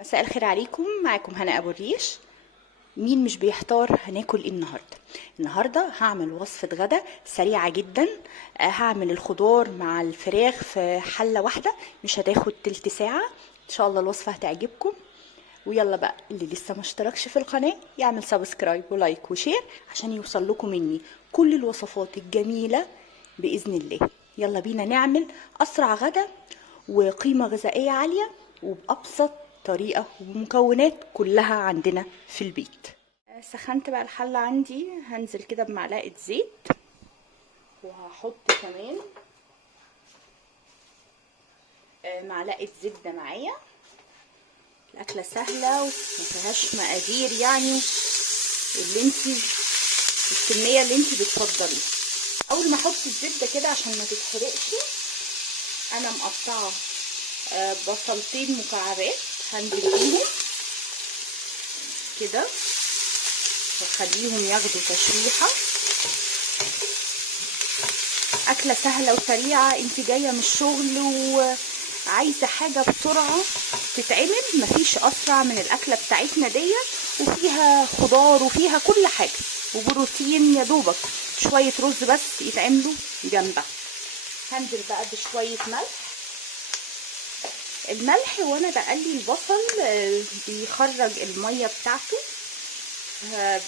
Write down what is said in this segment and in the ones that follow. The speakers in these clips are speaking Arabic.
مساء الخير عليكم. معاكم هنا ابو الريش. مين مش بيحتار هناكل ايه النهارده هعمل وصفه غدا سريعه جدا. هعمل الخضار مع الفراخ في حله واحده، مش هتاخد تلت ساعه. ان شاء الله الوصفه هتعجبكم. ويلا بقى، اللي لسه ما اشتركش في القناه يعمل سبسكرايب ولايك وشير عشان يوصل لكم مني كل الوصفات الجميله باذن الله. يلا بينا نعمل اسرع غدا وقيمه غذائيه عاليه وبابسط طريقه ومكونات كلها عندنا في البيت. سخنت بقى الحله عندي، هنزل كده بمعلقه زيت وهحط كمان معلقه زبده معايا. الاكله سهله وما فيهاش مقادير، يعني الكميه اللي انتي بتفضليها. اول ما احط الزبده كده عشان ما تتحرقش، انا مقطعه بصلتين مكعبات، هنزل بيهم كده واخليهم ياخدوا تشويحه. اكله سهله وسريعه، انت جايه من الشغل وعايزه حاجه بسرعه تتعمل، مفيش اسرع من الاكله بتاعتنا دي، وفيها خضار وفيها كل حاجه وبروتين، يا دوبك شويه رز بس يتعملوا جنبها. هنزل بقى بشويه الملح وانا بقلي البصل، بيخرج الميه بتاعته،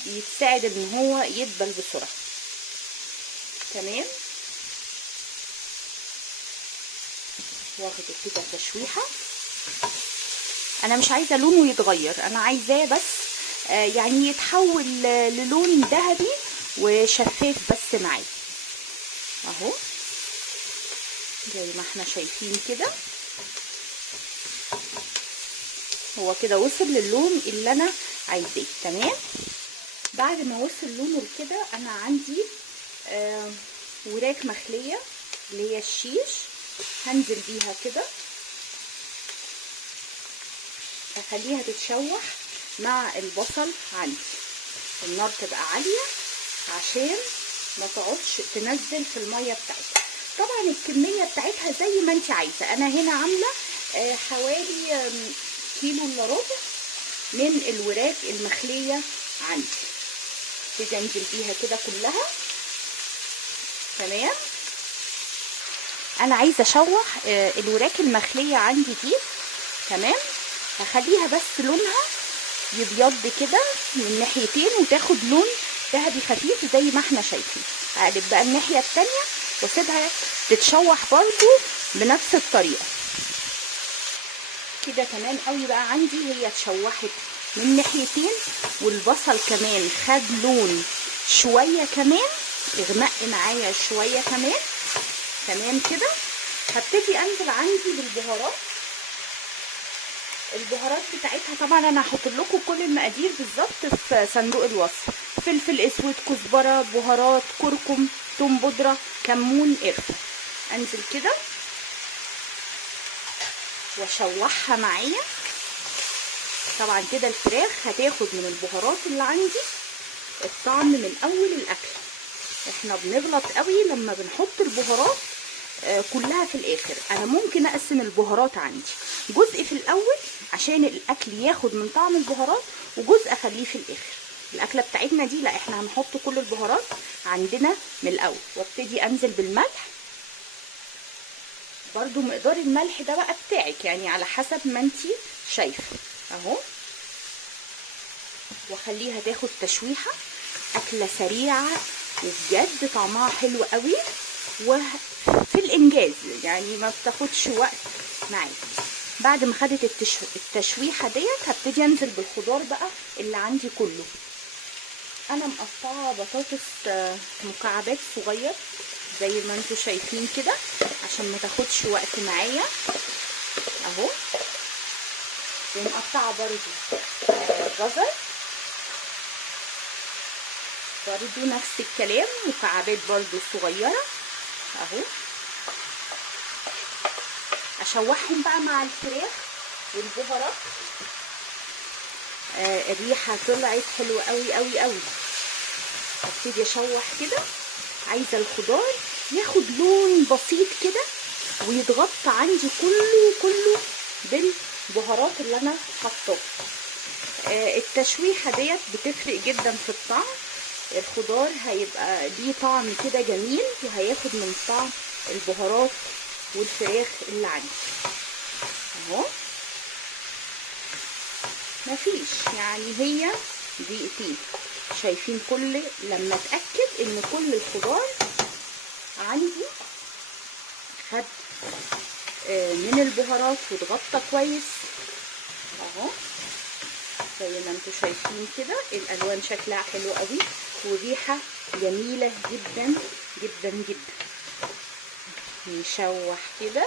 بيتساعد ان هو يدبل بسرعه. تمام، واخده كده تشويحه. انا مش عايزه لونه يتغير، انا عايزاه بس يعني يتحول للون ذهبي وشفاف بس معايا اهو، زي ما احنا شايفين كده. هو كده وصل للون اللي انا عايزاه. تمام، بعد ما وصل لونه كده انا عندي وراك مخليه اللي هي الشيش، هنزل بيها كده، هخليها تتشوح مع البصل عندي. النار تبقى عاليه عشان ما تقعدش تنزل في الميه بتاعتها. طبعا الكميه بتاعتها زي ما انت عايزه. انا هنا عامله حوالي كيلو الا ربع من الوراك المخليه عندي، كده انزل بيها كده كلها. تمام، انا عايزه اشوح الوراك المخليه عندي دي. تمام، هخليها بس لونها يبيض كده من ناحيتين وتاخد لون ذهبي خفيف زي ما احنا شايفين. هقلب بقى الناحيه التانيه واسيبها تتشوح برضو بنفس الطريقه كده. تمام قوي بقى، عندي هي اتشوحت من ناحيتين والبصل كمان خد لون شويه كمان، اغمق معايا شويه كمان. تمام كده، هبتدي انزل عندي بالبهارات. البهارات بتاعتها طبعا انا هحط لكم كل المقادير بالظبط في صندوق الوصف. فلفل اسود، كزبره، بهارات، كركم، توم بودره، كمون، قرفه. انزل كده واشوحها معايا. طبعا كده الفراخ هتاخد من البهارات اللي عندي الطعم من اول الاكل. احنا بنغلط قوي لما بنحط البهارات كلها في الاخر. انا ممكن اقسم البهارات عندي جزء في الاول عشان الاكل ياخد من طعم البهارات، وجزء اخليه في الاخر. الاكله بتاعتنا دي لا، احنا هنحط كل البهارات عندنا من الاول. وابتدي انزل بالملح برضو. مقدار الملح ده بقى بتاعك، يعني على حسب ما انتي شايفه اهو، واخليها تاخد تشويحه. اكله سريعه وبجد طعمها حلو قوي وفي الانجاز، يعني ما بتاخدش وقت معايا. بعد ما خدت التشويحه ديت هبتدي انزل بالخضار بقى اللي عندي كله. انا مقطعه بطاطس مكعبات صغير زي ما انتوا شايفين كده عشان ما تاخدش وقت معايا اهو. ومقطعه برضو جزر برضو نفس الكلام، مكعبات برضو صغيره اهو. اشوحهم بقى مع الفراخ والبهارات. الريحه طلعت حلوه قوي قوي قوي. هبتدي اشوح كده. عايزه الخضار ياخد لون بسيط كده ويتغطى عندي كله البهارات اللي انا حطاها. التشويحه ديت بتفرق جدا في الطعم. الخضار هيبقى ليه طعم كده جميل، وهياخد من طعم البهارات والفراخ اللي عندي اهو. مفيش يعني هي دقيقتين. شايفين لما اتاكد ان كل الخضار عندي خد من البهارات واتغطى كويس اهو، زي ما انتوا شايفين كده. الالوان شكلها حلو قوي والريحه جميله جدا جدا جدا. نشوح كده.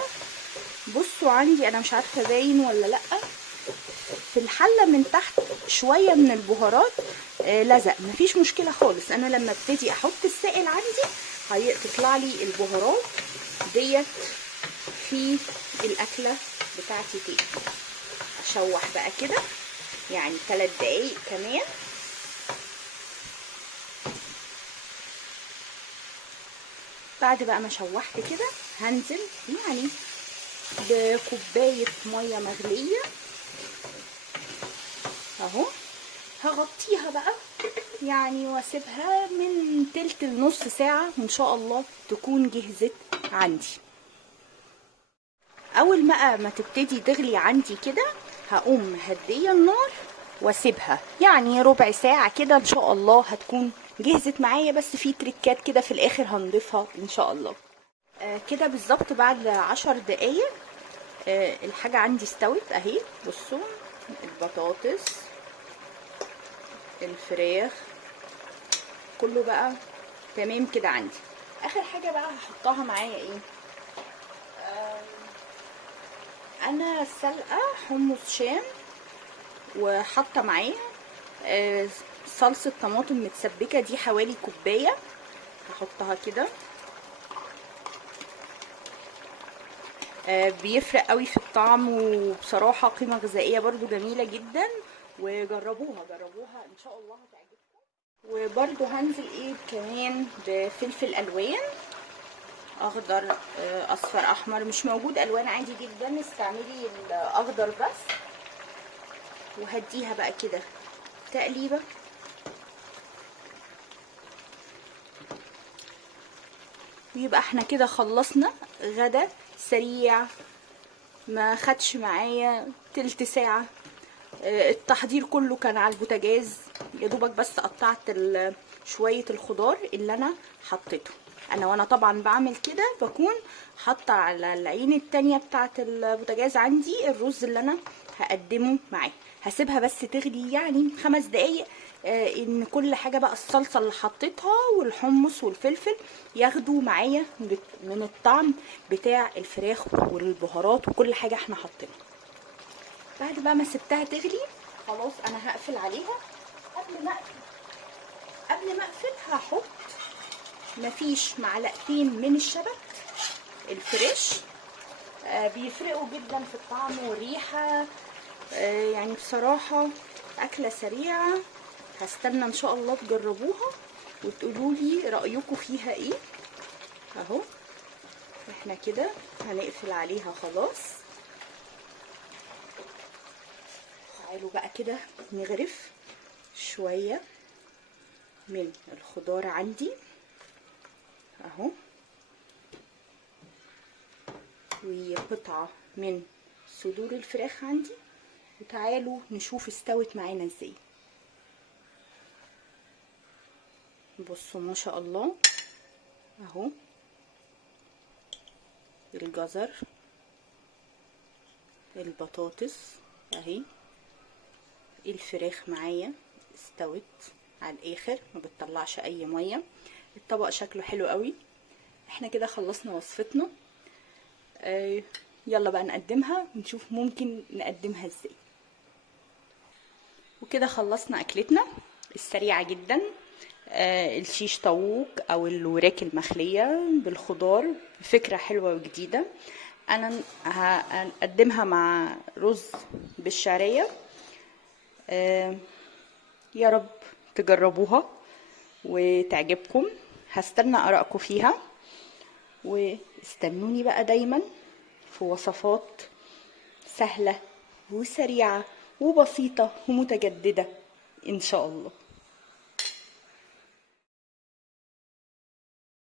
بصوا عندي انا مش عارفه باين ولا لا، في الحله من تحت شويه من البهارات لزق. مفيش مشكله خالص. انا لما ابتدي احط السائل عندي تطلع لي البهارات ديت في الاكله بتاعتي تاني. اشوح بقى كده يعني 3 دقايق كمان. بعد بقى ما شوحت كده هنزل يعني بكوبايه ميه مغليه اهو. هغطيها بقى يعني واسيبها من تلت لنص ساعه، وان شاء الله تكون جهزت عندي. اول ما تبتدي تغلي عندي كده هقوم مهديه النار واسيبها يعني ربع ساعه كده، ان شاء الله هتكون جهزت معايا. بس في تريكات كده في الاخر هنضيفها ان شاء الله. كده بالظبط بعد 10 دقايق الحاجه عندي استوت اهي. بصوا البطاطس، الفراخ، كله بقى تمام كده عندي. اخر حاجه بقى هحطها معايا ايه؟ انا سلقه حمص شام وحاطه معاه صلصه طماطم متسبكه، دي حوالي كوبايه. هحطها كده. بيفرق قوي في الطعم، وبصراحه قيمه غذائيه برضو جميله جدا. وجربوها ان شاء الله هتعجبكم. وبرضو هنزل ايه كمان بفلفل الوان، اخضر اصفر احمر، مش موجود الوان عادي جدا، استعملي الاخضر بس. وهديها بقى كده تقليبه. ويبقى احنا كده خلصنا غدا سريع ما خدش معايا تلت ساعه. التحضير كله كان على البوتاجاز، يا دوبك بس قطعت شويه الخضار اللي انا حطيته. وانا طبعا بعمل كده بكون حاطه على العين التانية بتاعه البوتاجاز عندي الرز اللي انا هقدمه معاه. هسيبها بس تغلي يعني 5 دقايق، ان كل حاجه بقى الصلصه اللي حطيتها والحمص والفلفل ياخدوا معايا من الطعم بتاع الفراخ والبهارات وكل حاجه احنا حاطينها. بعد بقى ما سبتها تغلي خلاص انا هقفل عليها. قبل ما اقفل هحط مفيش معلقتين من الشبت الفريش. بيفرقوا جدا في الطعم والريحه. يعني بصراحه اكله سريعه. هستنى ان شاء الله تجربوها وتقولوا لي رايكم فيها ايه اهو. احنا كده هنقفل عليها خلاص. تعالوا بقى كده نغرف شويه من الخضار عندي اهو، وقطعه من صدور الفراخ عندي. وتعالوا نشوف استوت معانا ازاي. بصوا ما شاء الله اهو. الجزر، البطاطس اهي، الفراخ معايا استوت على الاخر، ما بتطلعش اي ميه. الطبق شكله حلو قوي. احنا كده خلصنا وصفتنا. يلا بقى نقدمها ونشوف ممكن نقدمها ازاي. وكده خلصنا اكلتنا السريعه جدا. الشيش طاووق او الوراك المخليه بالخضار، فكره حلوه وجديده. انا هقدمها مع رز بالشعريه. يا رب تجربوها وتعجبكم. هستنى آرائكم فيها، واستنوني بقى دايما في وصفات سهلة وسريعة وبسيطة ومتجددة إن شاء الله.